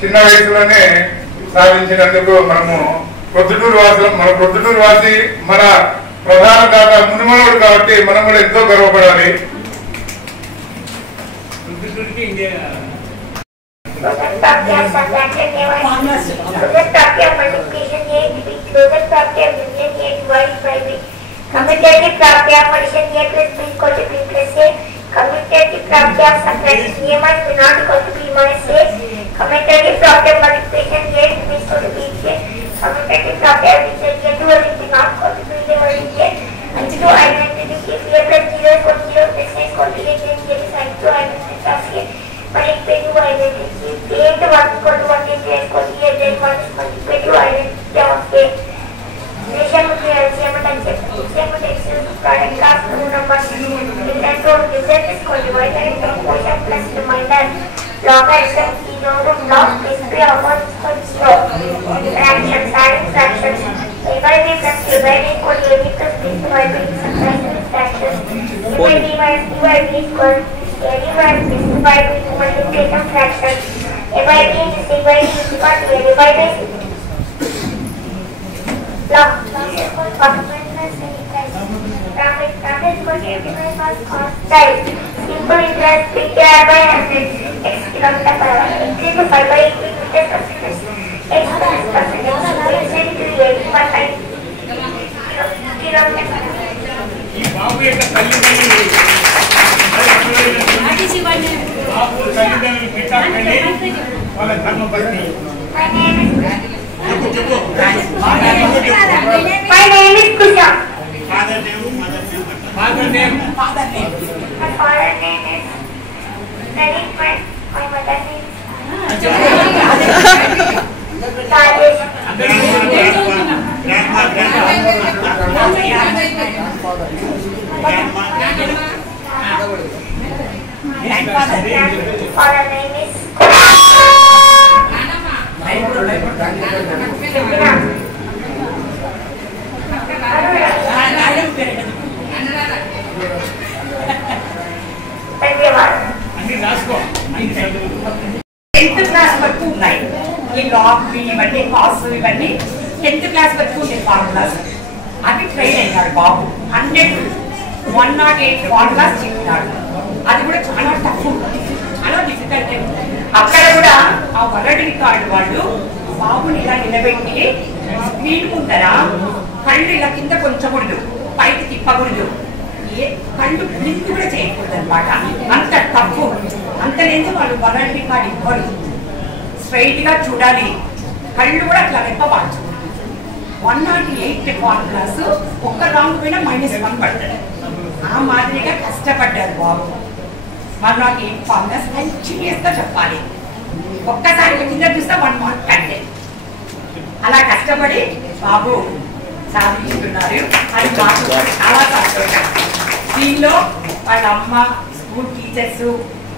చిన్న వయసులోనే సాధించినందుకు మనము ప్రొద్దుటూరు వాసి మన ప్రధాన దాత మునిమనోడు కాబట్టి మనం కూడా ఎంతో గర్వపడాలి. Commutative property multiplication yet is going to be here. Commutative property yet to be not going to be here. And to identity if a plus 0 is 0 plus is going to be here is like to identity of here. Multiply to identity. A to 1 is going to 1 is going to here then 1 is multiply to identity of here. Relation with the LCM and LCM with x is product class 2 numbers. In that road result is going to be and proportion plus reminder. Logarithm 0 to log history of 1 equals 0. Fractions, adding fractions. A by b plus a by b equal to ab plus b by b subtracting fractions. A by b minus b by b equal to ab minus b by b multiplication fractions. A by b into c by b is equal to a by b log equal to 1 minus a bracket equal to ab minus cos style. Simple interest pr by 100. X kilometer per hour. Increase to 5 by 8 meters per second. X plus percentage. Increase to 8.5 kilometer per hour. My name is Kusha. Father name. My father name is Nadeem. My mother name is Rajesh. Father name is tenth class వరకు ఉన్నాయి. ఈ log ఇవన్నీ cos ఇవన్నీ 10th class వరకు ఉండే formulas అవి train అయినాడు బాబు. 108 formulas చెప్పినాడు. అది కూడా చాలా టఫ్, చాలా డిఫికల్ట్. అక్కడ కూడా ఆ వరల్డ్ రికార్డు వాళ్ళు బాబుని ఇలా నిలబెట్టి స్క్రీన్ ముందర కళ్ళు ఇలా కింద కొంచకూడదు, పైకి తిప్పకూడదు, కళ్ళు బ్లింక్ కూడా చేయకూడదు అనమాట. అంత టఫ్, అంత లేదు వాళ్ళు వరల్డ్ రికార్డ్ ఇవ్వరు. స్ట్రైట్ గా చూడాలి, కళ్ళు కూడా అట్లా రెప్పవాల్చు. 108 ఫార్ములాస్ ఒక్క రౌండ్ పైన -1 పడుతుంది. ఆ మాదిరిగా కష్టపడ్డారు బాబు. మరి నాకు ఏం ఫార్ములాస్ కంటిన్యూస్గా చెప్పాలి. ఒక్కసారి కింద చూస్తే 1 మార్క్ కంటే అలా కష్టపడి బాబు సాధించుతున్నారు. అది మాకు చాలా సంతోషం. దీనిలో వాళ్ళ అమ్మ, స్కూల్ టీచర్స్,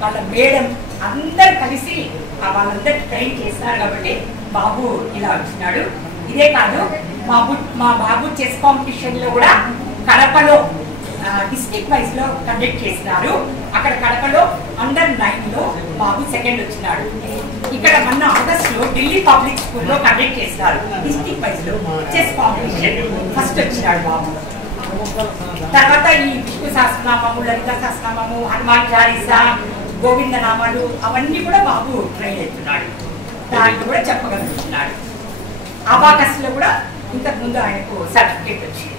వాళ్ళ మేడం అందరు కలిసి వాళ్ళందరూ ట్రైన్ చేస్తారు కాబట్టి బాబు ఇలా వచ్చినాడు. ఇదే కాదు, మా బాబు చెస్ కాంపిటీషన్లో కూడా కడపలో డిస్ట్రిక్ట్ వైజ్ లో కండక్ట్ చేసినారు. అక్కడ కడపలో అండర్ 9 లో బాబు సెకండ్ వచ్చినాడు. ఇక్కడ మొన్న ఆగస్ట్ లో ఢిల్లీ పబ్లిక్ స్కూల్లో కండక్ట్ చేసినారు డిస్ట్రిక్ట్ వైజ్ లో చెస్ కాంపిటీషన్, ఫస్ట్ వచ్చినాడు బాబు. తర్వాత ఈ విష్ణు సహస్రనామము, లలిత సహస్రనామము, హనుమాన్ చాలీసా, గోవింద నామాలు అవన్నీ కూడా బాబు ట్రైన్ అవుతున్నాడు. దానికి కూడా చెప్పగలుగుతున్నాడు. అబాకస్ లో కూడా ఇంతకు ముందు ఆయనకు సర్టిఫికేట్ వచ్చింది.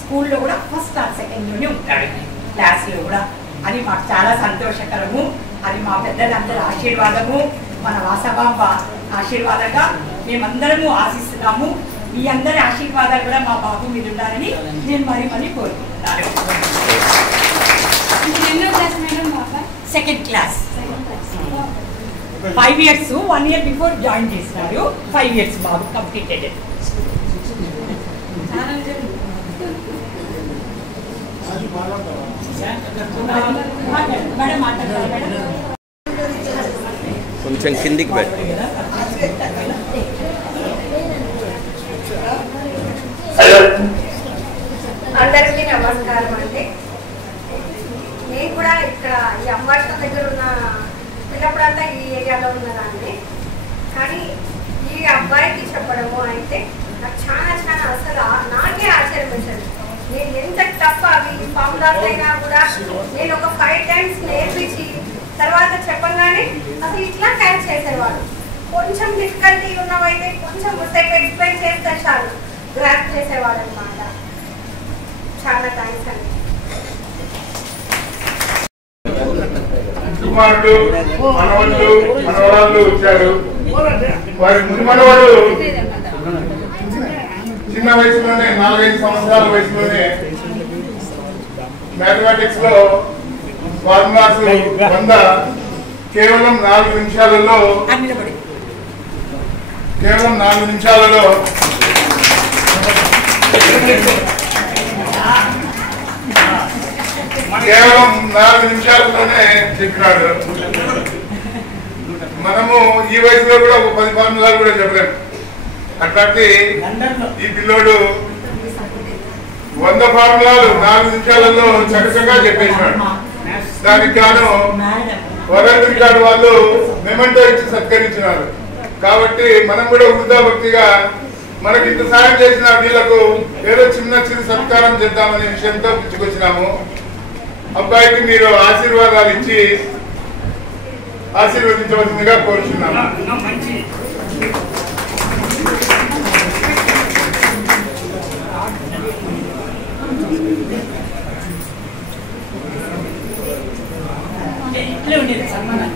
స్కూల్లో కూడా ఫస్ట్ ఆర్ సెకండ్ లోనే ఉంటాడు, క్లాస్ లో కూడా. అది మాకు చాలా సంతోషకరము. అది మా పెద్దలందరూ ఆశీర్వాదము, మన వాసవాంబ ఆశీర్వాదంగా మేమందరము ఆశిస్తున్నాము. మీ అందరి ఆశీర్వాదాలు కూడా మా బాబు మీద ఉండాలని నేను మరీ కోరుకుంటున్నాను. Second class 5 years, 1 year before join చేసినారు. 5 years బాబు కంప్లీటెడ్. మేడం మాట్లాడతారు మేడం, కొంచెం కిందికి పెట్టి. అందరికీ నమస్కారం అండి. నేను కూడా ఇక్కడ ఈ అంబాషా దగ్గర ఉన్న పిల్లప్పుడంతా ఈ ఏరియాలో ఉన్నదాన్ని. కానీ ఈ అబ్బాయికి చెప్పడము అయితే నాకు చాలా అసలు నాకే ఆశ్చర్యం వచ్చాను. నేను ఎంత టఫ్ అవి ఫార్ములాస్ అయినా కూడా నేను ఒక 5 times నేర్పించి తర్వాత చెప్పగానే అసలు ఇట్లా క్యాచ్ చేసేవాడు. కొంచెం డిఫికల్టీ ఉన్నవైతే కొంచెం సేపు ఎక్స్ప్లెయిన్ చేస్తే చాలు గ్రాప్ చేసేవాడు అనమాట. చాలా థ్యాంక్స్ అండి. కుమారుడు, మనవళ్ళు, మనవరాళ్ళు వచ్చారు. వారి ముందు మనవాడు చిన్న వయసులోనే 4-5 సంవత్సరాల వయసులోనే మ్యాథమెటిక్స్ లో ఫార్ములాస్ 100 కేవలం 4 నిమిషాలలో కేవలం 4 నిమిషాలలో చెప్పినాడు. మనము ఈ వయసులో కూడా ఒక 10 ఫార్ములాలు కూడా చెప్పలేము. అట్లాంటి ఈ పిల్లోడు 100 ఫార్ములాలు 4 నిమిషాలలో చక్కగా చెప్పేసినాడు. దానికి గాను వరల్డ్ రికార్డు వాళ్ళు మెమెంటో ఇచ్చి సత్కరించినారు. కాబట్టి మనం కూడా వృద్ధాభక్తిగా మనకి ఇంత సాయం చేసిన వీళ్ళకు ఏదో చిన్న సత్కారం చేద్దామనే విషయంతో పిచ్చుకొచ్చినాము. అబ్బాయికి మీరు ఆశీర్వాదాలు ఇచ్చి ఆశీర్వదించవలసిందిగా కోరుచున్నాము. ఇట్లే ఉండేది సన్మానం.